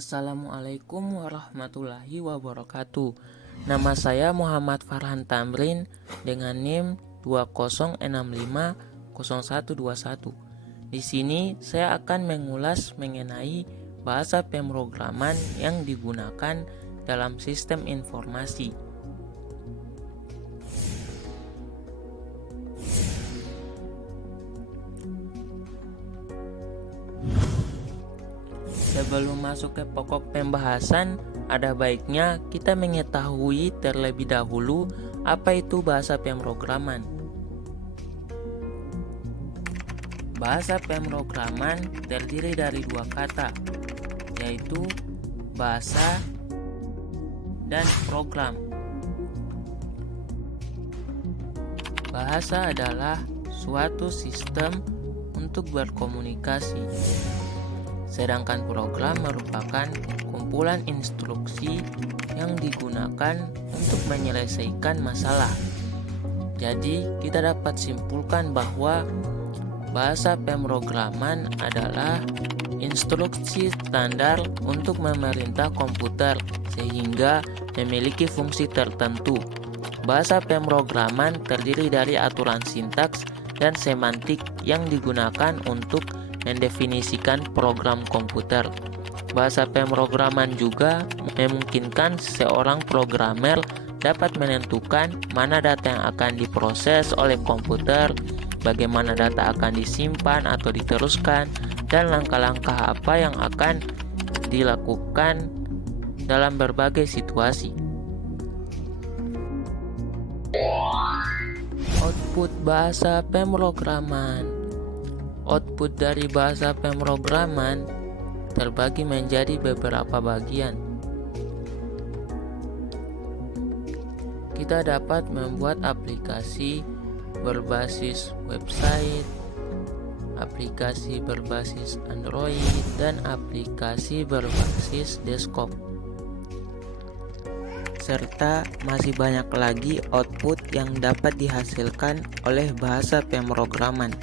Assalamualaikum warahmatullahi wabarakatuh. Nama saya Muhammad Farhan Tamrin dengan NIM 20650121. Di sini saya akan mengulas mengenai bahasa pemrograman yang digunakan dalam sistem informasi. Sebelum masuk ke pokok pembahasan, ada baiknya kita mengetahui terlebih dahulu apa itu bahasa pemrograman. Bahasa pemrograman terdiri dari dua kata, yaitu bahasa dan program. Bahasa adalah suatu sistem untuk berkomunikasi, sedangkan program merupakan kumpulan instruksi yang digunakan untuk menyelesaikan masalah. Jadi, kita dapat simpulkan bahwa bahasa pemrograman adalah instruksi standar untuk memerintah komputer sehingga memiliki fungsi tertentu. Bahasa pemrograman terdiri dari aturan sintaks dan semantik yang digunakan untuk mendefinisikan program komputer. Bahasa pemrograman juga memungkinkan seorang programmer dapat menentukan mana data yang akan diproses oleh komputer, bagaimana data akan disimpan atau diteruskan, dan langkah-langkah apa yang akan dilakukan dalam berbagai situasi. Output bahasa pemrograman. Output dari bahasa pemrograman terbagi menjadi beberapa bagian. Kita dapat membuat aplikasi berbasis website, aplikasi berbasis Android, dan aplikasi berbasis desktop. Serta masih banyak lagi output yang dapat dihasilkan oleh bahasa pemrograman.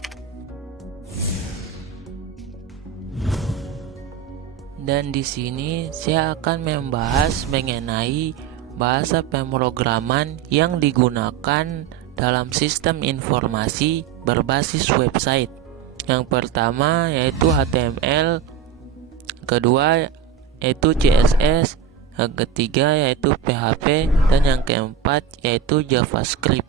Dan di sini saya akan membahas mengenai bahasa pemrograman yang digunakan dalam sistem informasi berbasis website. Yang pertama yaitu HTML, kedua yaitu CSS, yang ketiga yaitu PHP, dan yang keempat yaitu JavaScript.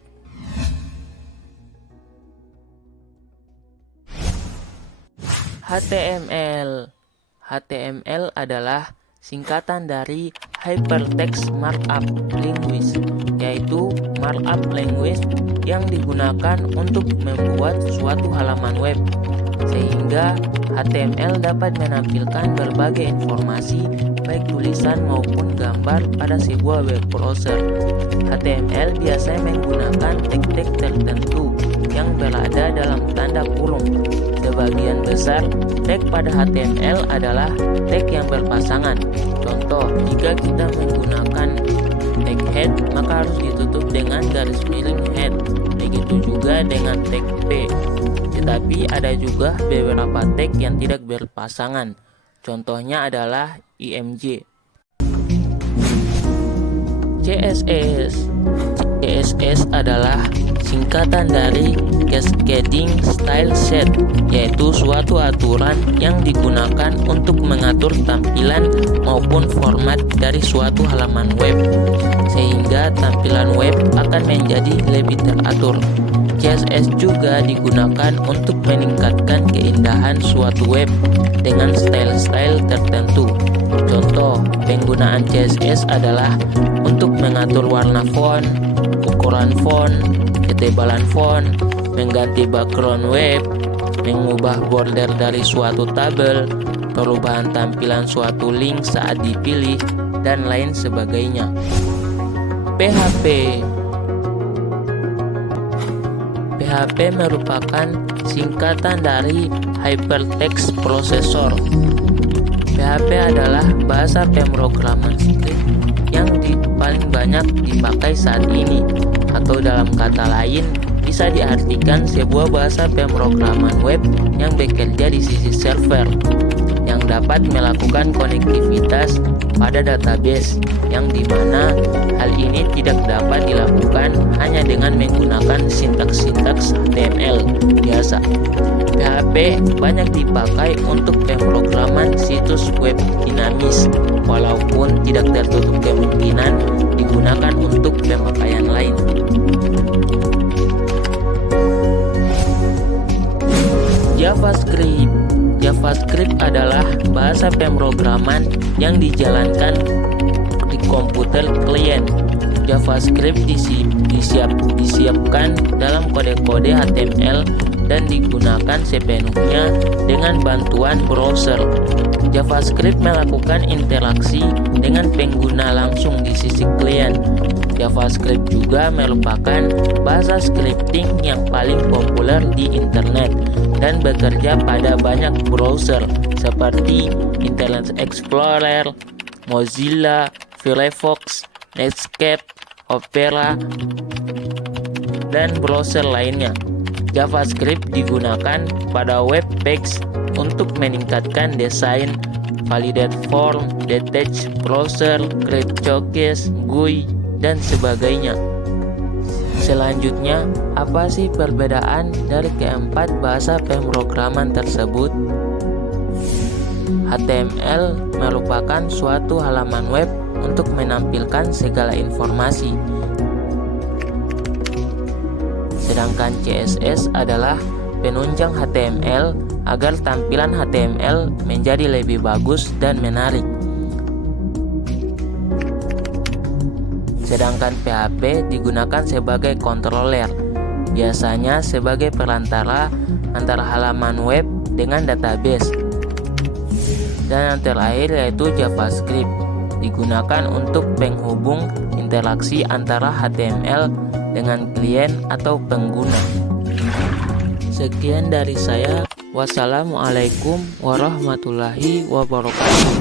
HTML adalah singkatan dari Hypertext Markup Language, yaitu markup language yang digunakan untuk membuat suatu halaman web, sehingga HTML dapat menampilkan berbagai informasi baik tulisan maupun gambar pada sebuah web browser. HTML biasanya menggunakan tag-tag tertentu yang berada dalam tanda kurung. Sebagian besar tag pada HTML adalah tag yang berpasangan. Contoh, jika kita menggunakan tag head, maka harus ditutup dengan garis miring head. Begitu juga dengan tag p. Tetapi ada juga beberapa tag yang tidak berpasangan. Contohnya adalah img. CSS adalah singkatan dari Cascading Style Set, yaitu suatu aturan yang digunakan untuk mengatur tampilan maupun format dari suatu halaman web, sehingga tampilan web akan menjadi lebih teratur. CSS juga digunakan untuk meningkatkan keindahan suatu web dengan style-style tertentu. Contoh penggunaan CSS adalah untuk mengatur warna font, ukuran font, ketebalan font, mengganti background web, mengubah border dari suatu tabel, perubahan tampilan suatu link saat dipilih, dan lain sebagainya. PHP merupakan singkatan dari Hypertext Processor. PHP adalah bahasa pemrograman script yang paling banyak dipakai saat ini, atau dalam kata lain bisa diartikan sebuah bahasa pemrograman web yang bekerja di sisi server, yang dapat melakukan konektivitas pada database, yang dimana hal ini tidak dapat dilakukan hanya dengan menggunakan sintaks-sintaks HTML biasa. PHP banyak dipakai untuk pemrograman situs web dinamis, walaupun tidak tertutup kemungkinan digunakan untuk pemakaian lain. JavaScript adalah bahasa pemrograman yang dijalankan di komputer klien. JavaScript disiapkan dalam kode-kode HTML dan digunakan sepenuhnya dengan bantuan browser. JavaScript melakukan interaksi dengan pengguna langsung di sisi klien. JavaScript juga merupakan bahasa scripting yang paling populer di internet dan bekerja pada banyak browser seperti Internet Explorer, Mozilla, Firefox, Netscape, Opera, dan browser lainnya. JavaScript digunakan pada web page untuk meningkatkan desain, validate form, detach browser, create showcase, GUI, dan sebagainya. Selanjutnya, apa sih perbedaan dari keempat bahasa pemrograman tersebut? HTML merupakan suatu halaman web untuk menampilkan segala informasi. Sedangkan CSS adalah penunjang HTML agar tampilan HTML menjadi lebih bagus dan menarik. Sedangkan PHP digunakan sebagai controller, biasanya sebagai perantara antara halaman web dengan database. Dan yang terakhir yaitu JavaScript, digunakan untuk penghubung interaksi antara HTML dengan klien atau pengguna. Sekian dari saya. Wassalamualaikum warahmatullahi wabarakatuh.